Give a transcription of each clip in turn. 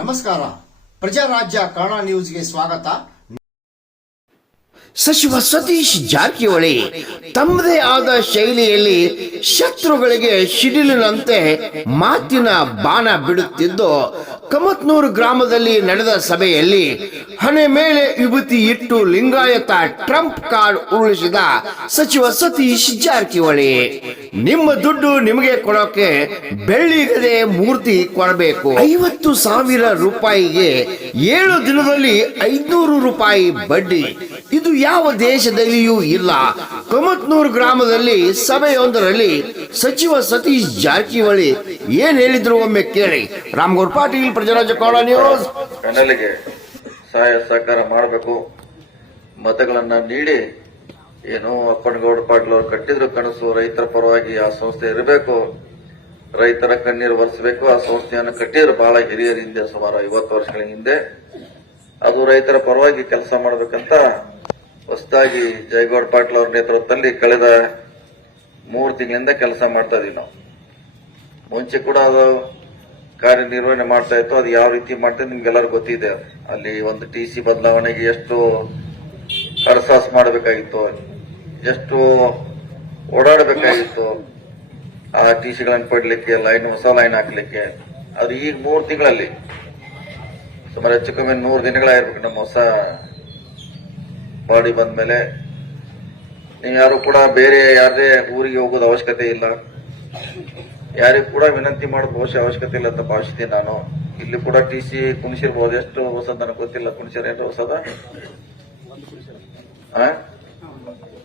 ನಮಸ್ಕಾರ, ಪ್ರಜಾರಾಜ್ಯ ಕನ್ನಡ ನ್ಯೂಸ್ಗೆ ಸ್ವಾಗತ. ಸಚಿವ ಸತೀಶ್ ಜಾರಕಿಹೊಳಿ ತಮ್ಮದೇ ಆದ ಶೈಲಿಯಲ್ಲಿ ಶತ್ರುಗಳಿಗೆ ಶಿಡಿಲಿನಂತೆ ಮಾತಿನ ಬಾಣ ಬಿಡುತ್ತಿದ್ದು, ಕಮತ್ನೂರು ಗ್ರಾಮದಲ್ಲಿ ನಡೆದ ಸಭೆಯಲ್ಲಿ ಹಣೆ ಮೇಲೆ ವಿಭೂತಿ ಇಟ್ಟು ಲಿಂಗಾಯತ ಟ್ರಂಪ್ ಕಾರ್ಡ್ ಉರುಳಿಸಿದ ಸಚಿವ ಸತೀಶ್ ಜಾರಕಿಹೊಳಿ, ನಿಮ್ಮ ದುಡ್ಡು ನಿಮಗೆ ಕೊಡೋಕೆ ಬೆಳ್ಳಿ ಗದೆ ಮೂರ್ತಿ ಕೊಡಬೇಕು. 50,000 ರೂಪಾಯಿಗೆ 7 ದಿನದಲ್ಲಿ 500 ರೂಪಾಯಿ ಬಡ್ಡಿ. ಇದು ಯಾವ ದೇಶದಲ್ಲಿಯೂ ಇಲ್ಲ. ಕಮತ್ನೂರು ಗ್ರಾಮದಲ್ಲಿ ಸಭೆಯೊಂದರಲ್ಲಿ ಸಚಿವ ಸತೀಶ್ ಜಾರಕಿಹೊಳಿ ಏನ್ ಹೇಳಿದ್ರು ಒಮ್ಮೆ ಕೇಳಿ. ರಾಮಗೌಡ ಪಾಟೀಲ್, ಪ್ರಜಾರಾಜ್ಯ ಕನ್ನಡ ನ್ಯೂಸ್. ಕನ್ನಡಿಗೆ ಸಹಾಯ ಸಹಕಾರ ಮಾಡಬೇಕು, ಮತಗಳನ್ನ ನೀಡಿ. ಏನು ಅಪ್ಪನಗೌಡ ಪಾಟೀಲ್ ಅವರು ಕಟ್ಟಿದ್ರು ಕನಸು, ರೈತರ ಪರವಾಗಿ ಆ ಸಂಸ್ಥೆ ಇರಬೇಕು, ರೈತರ ಕಣ್ಣೀರು ಒರೆಸಬೇಕು. ಆ ಸಂಸ್ಥೆಯನ್ನು ಕಟ್ಟಿದ್ರು ಬಹಳ ಹಿರಿಯರ ಹಿಂದೆ, ಸುಮಾರು 50 ವರ್ಷಗಳ ಹಿಂದೆ. ಅದು ರೈತರ ಪರವಾಗಿ ಕೆಲಸ ಮಾಡಬೇಕಂತ ಹೊಸದಾಗಿ ಜಯಗೌಡ ಪಾಟೀಲ್ ಅವರ ನೇತೃತ್ವದಲ್ಲಿ ಕಳೆದ 3 ತಿಂಗಳಿಂದ ಕೆಲಸ ಮಾಡ್ತಾ ಇದೀವಿ ನಾವು. ಮುಂಚೆ ಕೂಡ ಅದು ಕಾರ್ಯನಿರ್ವಹಣೆ ಮಾಡ್ತಾ ಇತ್ತು. ಅದು ಯಾವ ರೀತಿ ಮಾಡ್ತಾ ನಿಮ್ಗೆಲ್ಲರೂ ಗೊತ್ತಿದೆ. ಅಲ್ಲಿ ಒಂದು TC ಬದಲಾವಣೆಗೆ ಎಷ್ಟು ಹರಸಾಸ್ ಮಾಡಬೇಕಾಗಿತ್ತು, ಎಷ್ಟು ಓಡಾಡಬೇಕಾಗಿತ್ತು ಆ TCಗಳನ್ನು ಪಡ್ಲಿಕ್ಕೆ, ಹೊಸ ಲೈನ್ ಹಾಕ್ಲಿಕ್ಕೆ. ಅದು ಈಗ 3 ತಿಂಗಳಲ್ಲಿ ಸುಮಾರು ಹೆಚ್ಚು ಕಮ್ಮಿ 100 ದಿನಗಳಾಗಿರ್ಬೇಕು ನಮ್ಮ ಹೊಸ ಬಾಡಿ ಬಂದ ಮೇಲೆ. ನೀವು ಯಾರು ಕೂಡ ಬೇರೆ ಯಾರದೇ ಊರಿಗೆ ಹೋಗೋದು ಅವಶ್ಯಕತೆ ಇಲ್ಲ, ಯಾರಿಗೂ ಕೂಡ ವಿನಂತಿ ಮಾಡೋದು ಬಹುಶಃ ಅವಶ್ಯಕತೆ ಇಲ್ಲ ಅಂತ ಭಾವಿಸ್ತೀನಿ ನಾನು. ಇಲ್ಲಿ ಕೂಡ TC ಕುಣಿಸಿರ್ಬೋದು, ಎಷ್ಟು ಹೊಸದ್ ನನಗೆ ಗೊತ್ತಿಲ್ಲ. ಕುಣಿಸಿರ ಏನು ಹೊಸದ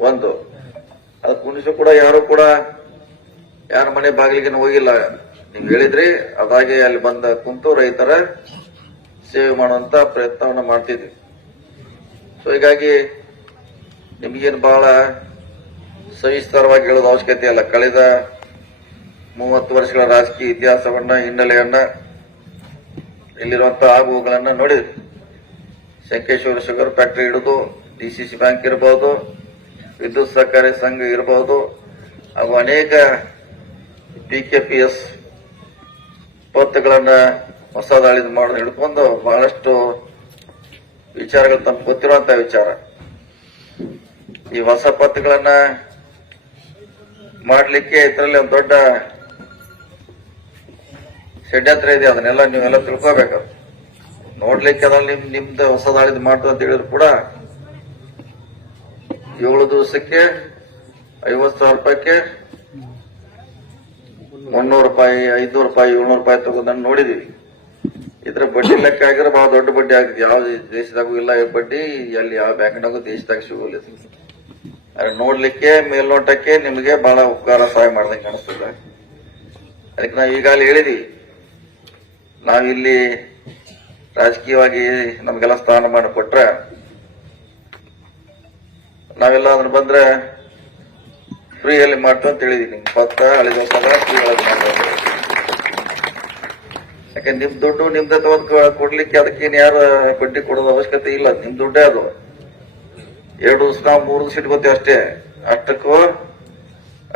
ಒಂದು ಅದು ಕುಣಿಸು ಕೂಡ ಯಾರು ಕೂಡ ಯಾರ ಮನೆ ಬಾಗಿಲಿಗೆ ಹೋಗಿಲ್ಲ. ನೀವು ಹೇಳಿದ್ರಿ, ಅದಾಗೆ ಅಲ್ಲಿ ಬಂದ ಕುಂತು ರೈತರ ಸೇವೆ ಮಾಡುವಂತ ಪ್ರಯತ್ನವನ್ನ ಮಾಡ್ತಿದ್ವಿ. ಸೊ ಹೀಗಾಗಿ ನಿಮಗೇನು ಬಹಳ ಸವಿಸ್ತಾರವಾಗಿ ಹೇಳೋದು ಅವಶ್ಯಕತೆ ಇಲ್ಲ. ಕಳೆದ 30 ವರ್ಷಗಳ ರಾಜಕೀಯ ಇತಿಹಾಸವನ್ನ, ಹಿನ್ನೆಲೆಯನ್ನ, ಇಲ್ಲಿರುವಂತಹ ಆಗುವುಗಳನ್ನ ನೋಡಿದ್ವಿ. ಶಂಕೇಶ್ವರ ಶುಗರ್ ಫ್ಯಾಕ್ಟರಿ ಹಿಡಿದು DCC ಬ್ಯಾಂಕ್ ಇರಬಹುದು, ವಿದ್ಯುತ್ ಸಹಕಾರಿ ಸಂಘ ಇರಬಹುದು, ಹಾಗೂ ಅನೇಕ PKPS ಪತ್ರಗಳನ್ನ ಹೊಸ ದಾಳಿದು ಮಾಡೋದು ಹಿಡ್ಕೊಂಡು ಬಹಳಷ್ಟು ವಿಚಾರಗಳು ತಮ್ಗೆ ಗೊತ್ತಿರುವಂತಹ ವಿಚಾರ. ಈ ಹೊಸ ಪತ್ರಗಳನ್ನ ಮಾಡ್ಲಿಕ್ಕೆ ಇದರಲ್ಲಿ ಒಂದು ದೊಡ್ಡ ಷಡ್ಯಂತ್ರ ಇದೆ. ಅದನ್ನೆಲ್ಲ ನೀವೆಲ್ಲ ತಿಳ್ಕೋಬೇಕು. ನೋಡ್ಲಿಕ್ಕೆ ಅದ್ರಲ್ಲಿ ನಿಮ್ದು ಹೊಸ ದಾಳಿದು ಮಾಡ್ತು ಅಂತ ಹೇಳಿದ್ರು ಕೂಡ 7 ದಿವಸಕ್ಕೆ 50,000 ರೂಪಾಯಿಗೆ 300 ರೂಪಾಯಿ, 500 ರೂಪಾಯಿ, 700 ರೂಪಾಯಿ ತಗೋದನ್ನ ನೋಡಿದೀವಿ. ಇದ್ರ ಬಡ್ಡಿ ಲೆಕ್ಕ ಆಗಿರೋ ಬಹಳ ದೊಡ್ಡ ಬಡ್ಡಿ ಆಗಿದೆ. ಯಾವ ದೇಶದಾಗೂ ಇಲ್ಲ ಈ ಬಡ್ಡಿ, ಅಲ್ಲಿ ಯಾವ ಬ್ಯಾಂಕ್ನಾಗೂ ದೇಶದಾಗ ಸಿಗೋಲ್ಲ. ನೋಡ್ಲಿಕ್ಕೆ ಮೇಲ್ನೋಟಕ್ಕೆ ನಿಮಗೆ ಬಹಳ ಉಪಕಾರ ಸಹಾಯ ಮಾಡ್ದಂಗೆ ಕಾಣಿಸ್ತದೆ. ಅದಕ್ಕೆ ನಾವು ಈಗಾಗಲೇ ಹೇಳಿದೀವಿ, ನಾವಿಲ್ಲಿ ರಾಜಕೀಯವಾಗಿ ನಮಗೆಲ್ಲ ಸ್ಥಾನ ಮಾಡಿಕೊಟ್ರೆ ನಾವೆಲ್ಲ ಅದನ್ನ ಬಂದ್ರೆ ಫ್ರೀಯಲ್ಲಿ ಮಾಡ್ತೀವಿ ಅಂತ ಹೇಳಿದೀನಿ. ಪತ್ರ ಹಳಿದ ಫ್ರೀ ಒಳಗೆ ಮಾಡ್ಬೋದು. ಯಾಕೆ ನಿಮ್ ದುಡ್ಡು ನಿಮ್ದೆ ತಗೊಂಡ್ ಕೊಡ್ಲಿಕ್ಕೆ ಅದಕ್ಕೇನು ಯಾರು ಬಡ್ಡಿ ಕೊಡೋದು ಅವಶ್ಯಕತೆ ಇಲ್ಲ. ನಿಮ್ ದುಡ್ಡೇ ಅದು. 2 ದಿವಸ ನಾವು 3 ದಿವಸ ಇಟ್ಕೋತೀವಿ ಅಷ್ಟೇ. ಅಷ್ಟಕ್ಕೂ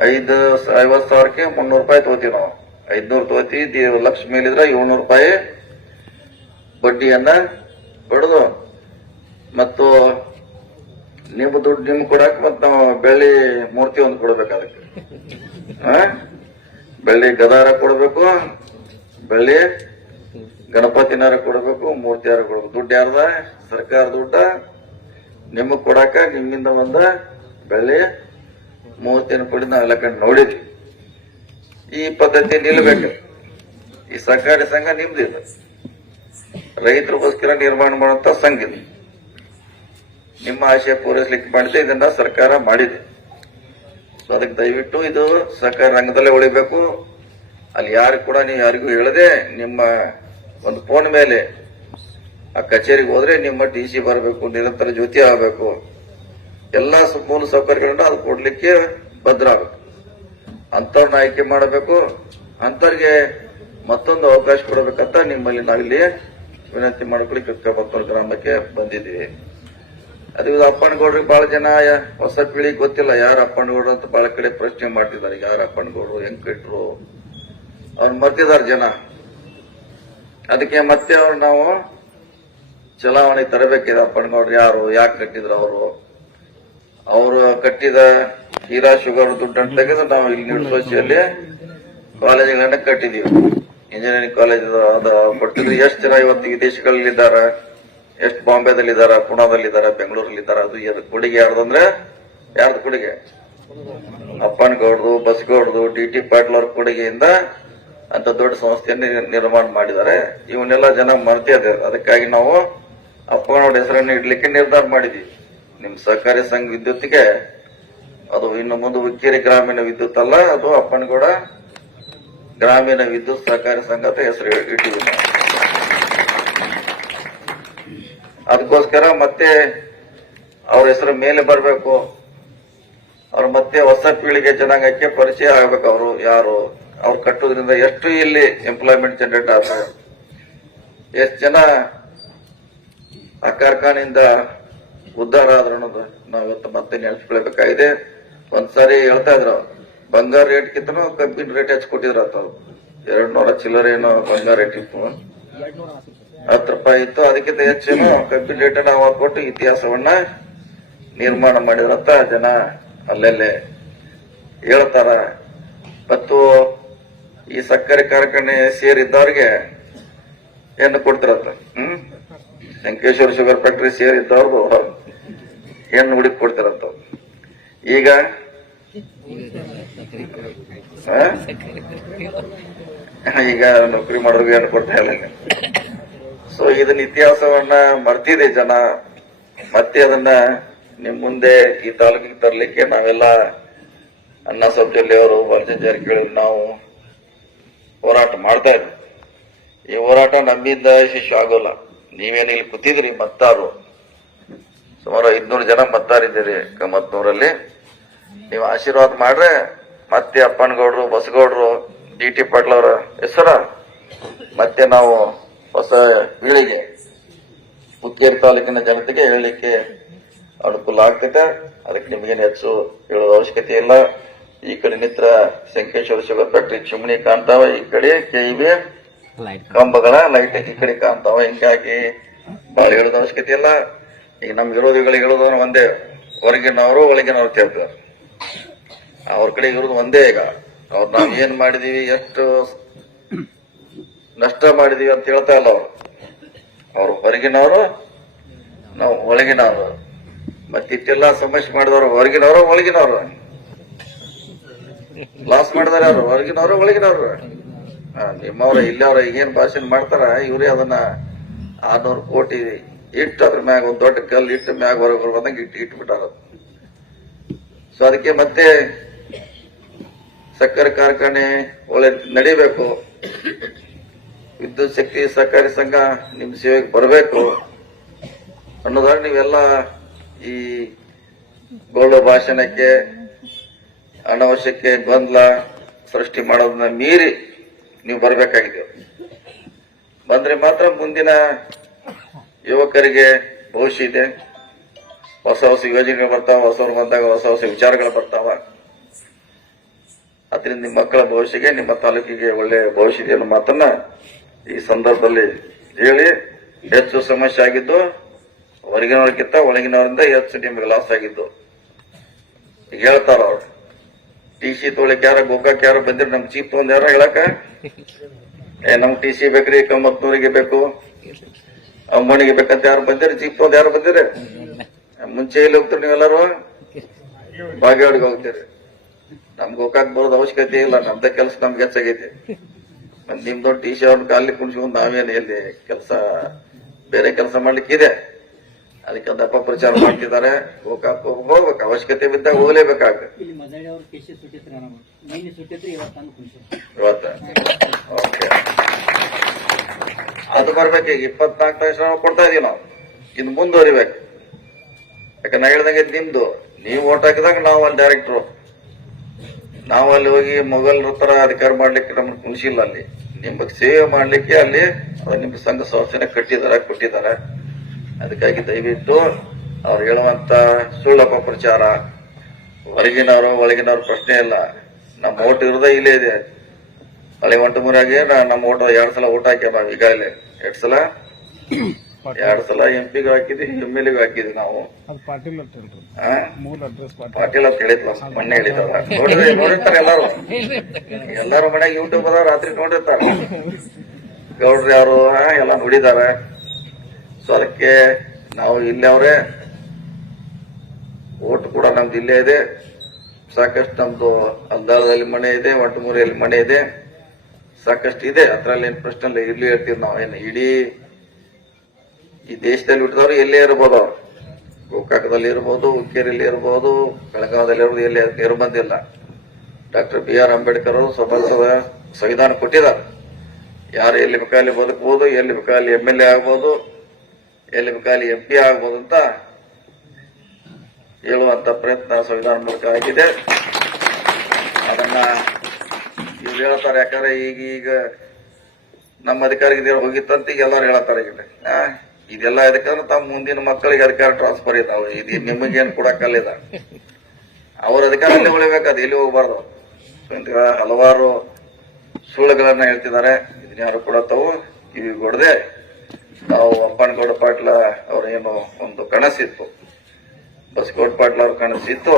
50,000ಕ್ಕೆ 300 ರೂಪಾಯಿ ತಗೋತೀವಿ ನಾವು. 500 ತಗೋತೀವಿ. 1 ಲಕ್ಷ ಮೇಲಿದ್ರೆ 700 ರೂಪಾಯಿ ಬಡ್ಡಿಯನ್ನ ಕೊಡೋದು. ಮತ್ತು ನಿಮ್ಮ ದುಡ್ಡು ನಿಮ್ಗೆ ಕೊಡಕ್ ಮತ್ ನಾವು ಬೆಳ್ಳಿ ಮೂರ್ತಿ ಒಂದು ಕೊಡ್ಬೇಕು. ಅದಕ್ಕೆ ಬೆಳ್ಳಿ ಗದಾರ ಕೊಡ್ಬೇಕು, ಬೆಳ್ಳಿ ಗಣಪತಿನಾರ ಕೊಡಬೇಕು, ಮೂರ್ತಿಯಾರ ಕೊಡ್ಬೇಕು. ದುಡ್ಡು ಯಾರ್ದ? ಸರ್ಕಾರ ದುಡ್ಡ. ನಿಮಗ್ ಕೊಡಾಕ ನಿಮ್ಮಿಂದ ಒಂದ ಬೆಳ್ಳಿ ಮೂರ್ತಿಯನ್ನು ಕೊಡಿ ನಾವೆಲ್ಲ ಕಂಡು ನೋಡಿದ್ವಿ. ಈ ಪದ್ಧತಿ ನಿಲ್ಬೇಕು. ಈ ಸಹಕಾರಿ ಸಂಘ ನಿಮ್ದಿಲ್ಲ, ರೈತರಿಗೋಸ್ಕರ ನಿರ್ಮಾಣ ಮಾಡುವಂತ ಸಂಘ ಇದು. ನಿಮ್ಮ ಆಶಯ ಪೂರೈಸಲಿಕ್ಕೆ ಮಾಡಿದೆ, ಇದನ್ನ ಸರ್ಕಾರ ಮಾಡಿದೆ. ಸೊ ಅದಕ್ಕೆ ದಯವಿಟ್ಟು ಇದು ಸಹಕಾರ ರಂಗದಲ್ಲೇ ಉಳಿಬೇಕು. ಅಲ್ಲಿ ಯಾರು ಕೂಡ ನೀವು ಯಾರಿಗೂ ಹೇಳದೆ ನಿಮ್ಮ ಒಂದು ಫೋನ್ ಮೇಲೆ ಆ ಕಚೇರಿಗೆ ಹೋದ್ರೆ ನಿಮ್ಮ TC ಬರಬೇಕು, ನಿರಂತರ ಜ್ಯೋತಿ ಆಗಬೇಕು, ಎಲ್ಲಾ ಮೂಲ ಸೌಕರ್ಯಗಳನ್ನ ಅದು ಕೊಡ್ಲಿಕ್ಕೆ ಭದ್ರ ಆಗಬೇಕು. ಅಂತವ್ರನ್ನ ಆಯ್ಕೆ ಮಾಡಬೇಕು. ಅಂತವ್ರಿಗೆ ಮತ್ತೊಂದು ಅವಕಾಶ ಕೊಡಬೇಕಂತ ನಿಮ್ಮಲ್ಲಿ ನಾವಿಲ್ಲಿ ವಿನಂತಿ ಮಾಡ್ಕೊಳ್ಳಿ ಕಮತ್ನೂರು ಗ್ರಾಮಕ್ಕೆ ಬಂದಿದ್ದೀವಿ. ಅದು ಅಪ್ಪನಗೌಡ್ರಿಗೆ ಬಹಳ ಜನ ಹೊಸ ಪೀಳಿಗೆ ಗೊತ್ತಿಲ್ಲ ಯಾರು ಅಪ್ಪನಗೌಡ್ರು ಅಂತ ಬಹಳ ಕಡೆ ಪ್ರಶ್ನೆ ಮಾಡ್ತಿದ್ದಾರೆ. ಯಾರು ಅಪ್ಪನಗೌಡ್ರು, ಹೆಂಗ್ ಕಟ್ರು, ಅವ್ರು ಮರ್ತಿದ್ದಾರೆ ಜನ. ಅದಕ್ಕೆ ಮತ್ತೆ ಅವ್ರು ನಾವು ಚಲಾವಣೆ ತರಬೇಕಿದೆ. ಅಪ್ಪನಗೌಡ್ರು ಯಾರು, ಯಾಕೆ ಕಟ್ಟಿದ್ರು ಅವರು ಕಟ್ಟಿದ ಹೀರಾ ಶುಗರ್ ದುಡ್ಡನ್ನು ತೆಗೆದು ನಾವು ಇಲ್ಲಿ ಯೂನಿವರ್ಸಿಟಿಯಲ್ಲಿ ಕಾಲೇಜುಗಳನ್ನ ಕಟ್ಟಿದೀವಿ. ಇಂಜಿನಿಯರಿಂಗ್ ಕಾಲೇಜ್ ಅದು ಕೊಟ್ಟಿದ್ರು. ಎಷ್ಟು ಜನ ಇವತ್ತು ವಿದೇಶಗಳಲ್ಲಿದ್ದಾರೆ, ಎಷ್ಟು ಬಾಂಬೆದಲ್ಲಿದ್ದಾರೆ, ಪುಣಾದಲ್ಲಿದ್ದಾರೆ, ಬೆಂಗಳೂರಲ್ಲಿದ್ದಾರೆ. ಅದು ಕೊಡುಗೆ ಯಾರ್ದಂದ್ರೆ ಯಾರ್ದು ಕೊಡುಗೆ? ಅಪ್ಪನಗೌಡ್ದು, ಬಸಗೌಡ್ದು, ಡಿ.ಟಿ. ಪಾಟೀಲ್ ಅವ್ರ ಕೊಡುಗೆಯಿಂದ ಅಂತ ದೊಡ್ಡ ಸಂಸ್ಥೆಯನ್ನು ನಿರ್ಮಾಣ ಮಾಡಿದ್ದಾರೆ. ಇವನ್ನೆಲ್ಲ ಜನ ಮರ್ತಿದ್ದಾರೆ. ಅದಕ್ಕಾಗಿ ನಾವು ಅಪ್ಪನಗೌಡ ಹೆಸರನ್ನು ಇಡ್ಲಿಕ್ಕೆ ನಿರ್ಧಾರ ಮಾಡಿದ್ವಿ. ನಿಮ್ ಸಹಕಾರಿ ಸಂಘ ವಿದ್ಯುತ್ಗೆ ಅದು ಇನ್ನು ಮುಂದೆ ಹುಕ್ಕೇರಿ ಗ್ರಾಮೀಣ ವಿದ್ಯುತ್ ಅಲ್ಲ, ಅದು ಅಪ್ಪನಗೌಡ ಗ್ರಾಮೀಣ ವಿದ್ಯುತ್ ಸಹಕಾರಿ ಸಂಘ ಅಂತ ಹೆಸರು ಇಟ್ಟಿದ್ವಿ ನಾವು. ಅದಕ್ಕೋಸ್ಕರ ಮತ್ತೆ ಅವ್ರ ಹೆಸರು ಮೇಲೆ ಬರಬೇಕು. ಅವ್ರು ಮತ್ತೆ ಹೊಸ ಪೀಳಿಗೆ ಜನಾಂಗಕ್ಕೆ ಪರಿಚಯ ಆಗ್ಬೇಕು. ಅವರು ಯಾರು, ಅವ್ರು ಕಟ್ಟೋದ್ರಿಂದ ಎಷ್ಟು ಇಲ್ಲಿ ಎಂಪ್ಲಾಯ್ಮೆಂಟ್ ಜನರೇಟ್ ಆಗ್ತದೆ, ಎಷ್ಟು ಜನ ಆ ಕಾರ್ಖಾನೆಯಿಂದ ಉದ್ಧಾರ ಆದ್ರು ಅನ್ನೋದು ನಾವಿವತ್ತು ಮತ್ತೆ ನೆನೆಸ್ಕೊಳ್ಬೇಕಾಗಿದೆ. ಒಂದ್ಸಾರಿ ಹೇಳ್ತಾ ಇದ್ರು ಬಂಗಾರ ರೇಟ್ ಕಿಂತನೂ ಕಬ್ಬಿನ ರೇಟ್ ಹೆಚ್ಚು ಕೊಟ್ಟಿದ್ರು. 200 ಚಿಲ್ಲರೆ ಏನೋ ಬಂಗಾರ ರೇಟ್ ಇತ್ತು, 10 ರೂಪಾಯಿ ಇತ್ತು. ಅದಕ್ಕಿಂತ ಹೆಚ್ಚೇನು ಕಬ್ಬಿನ ರೇಟನ್ನು ಅವಾಗ ಕೊಟ್ಟು ಇತಿಹಾಸವನ್ನ ನಿರ್ಮಾಣ ಮಾಡಿದ್ರಂತ ಜನ ಅಲ್ಲೆಲ್ಲೇ ಹೇಳ್ತಾರ. ಮತ್ತು ಈ ಸಕ್ಕರೆ ಕಾರ್ಖಾನೆ ಸೇರಿದ್ದವ್ರಿಗೆ ಏನು ಕೊಡ್ತಾರಂತ, ಶಂಕೇಶ್ವರ ಶುಗರ್ ಫ್ಯಾಕ್ಟರಿ ಸೇರಿದ್ದವ್ರು ಹೆಣ್ಣು ಹುಡುಕಿ ಕೊಡ್ತಾರಂತ. ಈಗ ನೌಕರಿ ಮಾಡೋರ್ಗೆ ಹೆಣ್ಣು ಕೊಡ್ತಾ ಇಲ್ಲ. ಸೊ ಇದನ್ನ ಇತಿಹಾಸವನ್ನ ಮರ್ತಿದೆ ಜನ. ಮತ್ತೆ ಅದನ್ನ ನಿಮ್ ಮುಂದೆ ಈ ತಾಲೂಕಿಗೆ ತರಲಿಕ್ಕೆ ನಾವೆಲ್ಲ ಅಣ್ಣಾ ಸಾಹೇಬ್ ಜೊಲ್ಲೆ ಅವರು, ಬಾಲಚಂದ್ರ ಜಾರಕಿಹೊಳಿ ನಾವು ಹೋರಾಟ ಮಾಡ್ತಾ ಇದ್ವಿ. ಈ ಹೋರಾಟ ನಮ್ಮಿಂದ ಯಶಸ್ವಿ ಆಗೋಲ್ಲ. ನೀವೇನು ಇಲ್ಲಿ ಕೂತಿದ್ರಿ ಮತ್ತಾರು, ಸುಮಾರು 500 ಜನ ಮತ್ತಾರಿದ್ದೀರಿ ಕಮತ್ನೂರಲ್ಲಿ. ನೀವು ಆಶೀರ್ವಾದ ಮಾಡ್ರೆ ಮತ್ತೆ ಅಪ್ಪನಗೌಡ್ರು, ಬಸಗೌಡ್ರು, ಡಿ.ಟಿ. ಪಾಟೀಲ್ ಅವರ ಹೆಸರ ಮತ್ತೆ ನಾವು ಹೊಸ ಪೀಳಿಗೆ ಹುಕ್ಕೇರಿ ತಾಲೂಕಿನ ಜನತೆಗೆ ಹೇಳಲಿಕ್ಕೆ ಅನುಕೂಲ ಆಗ್ತೈತೆ. ಅದಕ್ಕೆ ನಿಮಗೇನು ಹೆಚ್ಚು ಹೇಳೋದ ಅವಶ್ಯಕತೆ ಇಲ್ಲ. ಈ ಕಡೆ ನಿತ್ರ ಶಂಕೇಶ್ವರ ಶುಗರ್ ಫ್ಯಾಕ್ಟರಿ ಚಿಮಣಿ ಕಾಣ್ತಾವ, ಈ ಕಡೆ ಕೆಇಬಿ ಕಂಬಗಳ ಲೈಟ್ ಈ ಕಡೆ ಕಾಣ್ತಾವ. ಹಿಂಗಾಗಿ ಬಹಳ ಹೇಳೋದ ಅವಶ್ಯಕತೆ ಇಲ್ಲ. ಈಗ ನಮ್ ವಿರೋಧಿಗಳಿಗೆ ಹೇಳೋದವ್ರು ಒಂದೇ, ಹೊರಗಿನವರು ಒಳಗಿನವ್ರು ಕೇಳ್ತಾರೆ. ಅವ್ರ ಕಡೆ ಇರೋದು ಒಂದೇ. ಈಗ ಅವ್ರು ನಾವ್ ಏನ್ ಮಾಡಿದೀವಿ, ಎಷ್ಟು ನಷ್ಟ ಮಾಡಿದೀವಿ ಅಂತ ಹೇಳ್ತಾ ಇಲ್ಲ ಅವರು. ಅವ್ರು ಹೊರಗಿನವರು, ನಾವು ಒಳಗಿನವರು. ಮತ್ತಿಷ್ಟೆಲ್ಲ ಸಮಸ್ಯೆ ಮಾಡಿದವರು ಹೊರಗಿನವರು, ಒಳಗಿನವರು. ಲಾಸ್ ಮಾಡಿದಾರೆ ಅವರು ಹೊರಗಿನವರು, ಒಳಗಿನವರು. ನಿಮ್ಮವ್ರ ಇಲ್ಲವ್ರ ಏನ್ ಭಾಷಣ ಮಾಡ್ತಾರ, ಇವ್ರೇ ಅದನ್ನ 600 ಕೋಟಿ ಇಟ್ಟು ಅದ್ರ ಮ್ಯಾಗ ಒಂದ್ ದೊಡ್ಡ ಕಲ್ಲು ಇಟ್ಟು ಮ್ಯಾಗ ಹೊರಗೆ ಬಂದಂಗೆ ಇಟ್ಬಿಟ್ಟಾರ. ಸೊ ಅದಕ್ಕೆ ಮತ್ತೆ ಸಕ್ಕರೆ ಕಾರ್ಖಾನೆ ಒಳ್ಳೆ ನಡಿಬೇಕು. ವಿದ್ಯುತ್ ಶಕ್ತಿ ಸಹಕಾರಿ ಸಂಘ ನಿಮ್ ಸೇವೆಗೆ ಬರಬೇಕು ಅನ್ನೋದಾಗ ನೀವೆಲ್ಲ ಈ ಗೋಳು ಭಾಷಣಕ್ಕೆ, ಅನವಶ್ಯಕ್ಕೆ ಗೊಂದಲ ಸೃಷ್ಟಿ ಮಾಡೋದನ್ನ ಮೀರಿ ನೀವು ಬರಬೇಕಾಗಿದೆ. ಬಂದ್ರೆ ಮಾತ್ರ ಮುಂದಿನ ಯುವಕರಿಗೆ ಭವಿಷ್ಯ ಇದೆ. ಹೊಸ ಹೊಸ ಯೋಜನೆಗಳು ಬರ್ತಾವ, ಹೊಸವ್ರು ಬಂದಾಗ ಹೊಸ ಹೊಸ ವಿಚಾರಗಳು ಬರ್ತಾವ. ಅದರಿಂದ ನಿಮ್ಮ ಮಕ್ಕಳ ಭವಿಷ್ಯಕ್ಕೆ, ನಿಮ್ಮ ತಾಲೂಕಿಗೆ ಒಳ್ಳೆ ಭವಿಷ್ಯ ಇದೆ ಅನ್ನೋ ಮಾತನ್ನ ಈ ಸಂದರ್ಭದಲ್ಲಿ ಹೇಳಿ, ಹೆಚ್ಚು ಸಮಸ್ಯೆ ಆಗಿದ್ದು ಹೊರಗಿನವ್ರಿಗಿಂತ ಒಳಗಿನವರಿಂದ ಹೆಚ್ಚು ನಿಮಗೆ ಲಾಸ್ ಆಗಿದ್ದು ಈಗ ಹೇಳ್ತಾರ ಅವ್ರು. ಟಿ.ಸಿ. ತೊಗೊಳಕ್ ಯಾರ ಗೋಕಾಕ್ ಯಾರು ಬಂದಿರಿ, ನಮ್ ಚೀಪ್ ತಗೊಂಡ್ ಯಾರ ಹೇಳಕ, ನಮ್ ಟಿ.ಸಿ. ಬೇಕ್ರಿ, ಕಮತ್ನೂರಿಗೆ ಬೇಕು, ಅಮ್ಮನಿಗೆ ಬೇಕಂತ ಯಾರು ಬಂದಿರಿ, ಚೀಪ್ ತಗೊಂಡ್ ಯಾರು ಬಂದಿರಿ? ಮುಂಚೆ ಎಲ್ಲಿ ಹೋಗ್ತೀರಿ ನೀವೆಲ್ಲರೂ? ಬಾಗೇವಾಡಿಗೆ ಹೋಗ್ತೀರಿ. ನಮ್ಗೆ ಗೋಕಾಕ್ ಬರೋದು ಅವಶ್ಯಕತೆ ಇಲ್ಲ, ನಮ್ದ ಕೆಲಸ ನಮ್ಗೆ ಹೆಚ್ಚಾಗೈತಿ. ನಿಮ್ದೊಂದು ಟಿ.ಸಿ. ಅವ್ರನ್ನ ಕಾಲಿ ಕುಣಿಸ್ಕೊಂಡು ನಾವೇನು ಎಲ್ಲಿ ಕೆಲಸ, ಬೇರೆ ಕೆಲಸ ಮಾಡ್ಲಿಕ್ಕೆ ಇದೆ. ಅದಕ್ಕೆ ಒಂದು ಅಪಪ್ರಚಾರ ಮಾಡ್ತಿದ್ದಾರೆ. ಗೋಕಾಕ್ ಹೋಗ್ಬೇಕು, ಅವಶ್ಯಕತೆ ಬಿದ್ದಾಗ ಹೋಗ್ಲೇಬೇಕಾಗ್ತದೆ. ಇವತ್ತ ಓಕೆ, ಅದು ಬರ್ಬೇಕು. ಈಗ 24 ಲಕ್ಷ ಕೊಡ್ತಾ ಇದೀವಿ ನಾವು, ಇನ್ನು ಮುಂದುವರಿಬೇಕು. ಯಾಕಂದ್ರೆ ನಾ ಹೇಳ್ದಂಗೆ ನಿಮ್ದು, ನೀವು ಓಟ್ ಹಾಕಿದಾಗ ನಾವು ಅಲ್ಲಿ ಡೈರೆಕ್ಟ್ರು, ನಾವು ಅಲ್ಲಿ ಹೋಗಿ ಮೊಘಲರ ತರ ಅಧಿಕಾರ ಮಾಡ್ಲಿಕ್ಕೆ ನಮ್ಗೆ ಕುಣಿಸಿಲ್ಲ. ಅಲ್ಲಿ ನಿಮಗೆ ಸೇವೆ ಮಾಡ್ಲಿಕ್ಕೆ ಅಲ್ಲಿ ನಿಮ್ಗೆ ಸಂಘ ಸಂಸ್ಥೆನ ಕೊಟ್ಟಿದ್ದಾರೆ. ಅದಕ್ಕಾಗಿ ದಯವಿಟ್ಟು ಅವ್ರು ಹೇಳುವಂತ ಸುಳ್ಳು ಅಪಪ್ರಚಾರ, ಒಳಗಿನವರು ಪ್ರಶ್ನೆ ಇಲ್ಲ. ನಮ್ಮ ಓಟ್ ಇರೋದೇ ಇಲ್ಲೇ ಇದೆ. ಅಲ್ಲಿ ಒಂಟಮೂರಾಗೆ ನಮ್ಮ ಓಟ್ 2 ಸಲ ಓಟ್ ಹಾಕ್ಯಾವ ಈಗಾಗಲೇ. 2 ಸಲ MP ಗೂ ಹಾಕಿದ್ವಿ, MLA ಗೂ ಹಾಕಿದ್ವಿ ನಾವು. ಪಾಟೀಲ್ ಅಂತ ಹೇಳಿದ್ಲ, ಮೊನ್ನೆ ಹೇಳಿದಲ್ಲ. ನೋಡಿರ್ತಾರೆ ಎಲ್ಲಾರು ಮನ್ಯಾಗ ಯೂಟ್ಯೂಬ್ ಅದ, ರಾತ್ರಿ ನೋಡಿರ್ತಾರೆ. ಗೌಡ್ರಿ ಅವರು ಎಲ್ಲ ನೋಡಿದ್ದಾರೆ. ಸೊ ಅದಕ್ಕೆ ನಾವು ಇಲ್ಲೇ ಅವರೇ, ಓಟ್ ಕೂಡ ನಮ್ದು ಇಲ್ಲೇ ಇದೆ. ಸಾಕಷ್ಟು ನಮ್ದು ಅಲ್ದಾಳದಲ್ಲಿ ಮನೆ ಇದೆ, ಒಂಟಮೂರಿಯಲ್ಲಿ ಮನೆ ಇದೆ, ಸಾಕಷ್ಟು ಇದೆ. ಅದ್ರಲ್ಲಿ ಏನ್ ಪ್ರಶ್ನೆ ಇಲ್ಲ. ಇರ್ಲಿ ಹೇಳ್ತೀವಿ ನಾವು. ಏನು ಇಡೀ ಈ ದೇಶದಲ್ಲಿ ಹುಟ್ಟಿದವರು ಎಲ್ಲೇ ಇರ್ಬೋದು. ಅವ್ರು ಗೋಕಾಕದಲ್ಲಿ ಇರ್ಬೋದು, ಹುಕ್ಕೇರಿಯಲ್ಲಿ ಇರ್ಬೋದು, ಬೆಳಗಾವದಲ್ಲಿ ಇರ್ಬೋದು, ಎಲ್ಲಿ ನಿರ್ಬಂಧಿಲ್ಲ. ಡಾಕ್ಟರ್ BR ಅಂಬೇಡ್ಕರ್ ಅವರು ಸಂವಿಧಾನ ಕೊಟ್ಟಿದ್ದಾರೆ. ಯಾರು ಎಲ್ಲಿ ಬೇಕಾದಲ್ಲಿ ಬದುಕಬಹುದು, ಎಲ್ಲಿ ಬೇಕಾದಲ್ಲಿ MLA ಆಗ್ಬೋದು, ಎಲ್ಲಿ ಬೇಕಾದಲ್ಲಿ MP ಆಗ್ಬೋದು ಅಂತ ಹೇಳುವಂತ ಪ್ರಯತ್ನ ಸಂವಿಧಾನ ಮೂಲಕ ಆಗಿದೆ. ಅದನ್ನ ಇವ್ರು ಹೇಳ್ತಾರೆ. ಯಾಕಂದ್ರೆ ಈಗ ನಮ್ಮ ಅಧಿಕಾರಿಗೆ ಹೋಗಿತ್ತಂತ ಈಗ ಎಲ್ಲರೂ ಹೇಳ್ತಾರೆ. ಇದೆಲ್ಲ ಇದಕ್ಕಂದ್ರೆ ತಮ್ಮ ಮುಂದಿನ ಮಕ್ಕಳಿಗೆ ಅಧಿಕಾರ ಟ್ರಾನ್ಸ್ಫರ್ ಇದಾವೆ. ಇದು ನಿಮಗೇನು ಕೊಡಕ್ಕಲ್ಲಿದ. ಅವ್ರ ಅಧಿಕಾರದಲ್ಲಿ ಉಳಿಬೇಕಾದ, ಎಲ್ಲಿ ಹೋಗ್ಬಾರ್ದು. ಹಲವಾರು ಸುಳ್ಳುಗಳನ್ನ ಹೇಳ್ತಿದ್ದಾರೆ. ಇದನ್ನ ಯಾರು ಕೂಡ ತಾವು ಕಿವಿ ಹೊಡೆದೆ ತಾವು ಅಪ್ಪನಗೌಡ ಪಾಟೀಲ ಅವ್ರ ಏನು ಒಂದು ಕನಸಿತ್ತು, ಬಸಗೌಡ ಪಾಟೀಲ ಅವ್ರ ಕನಸಿತ್ತು,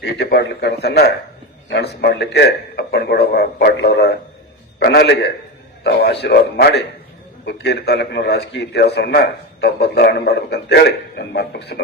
DT ಪಾಟೀಲ್ ಕನಸನ್ನ ನನಸು ಮಾಡ್ಲಿಕ್ಕೆ ಅಪ್ಪನಗೌಡ ಪಾಟೀಲ್ ಅವರ ಕನಲಿಗೆ ತಾವು ಆಶೀರ್ವಾದ ಮಾಡಿ ಹುಕ್ಕೇರಿ ತಾಲೂಕಿನ ರಾಜಕೀಯ ಇತಿಹಾಸವನ್ನ ತಾವು ಬದಲಾವಣೆ ಮಾಡ್ಬೇಕಂತೇಳಿ ನನ್ನ ಮಾತು ಮುಗಿಸಿ.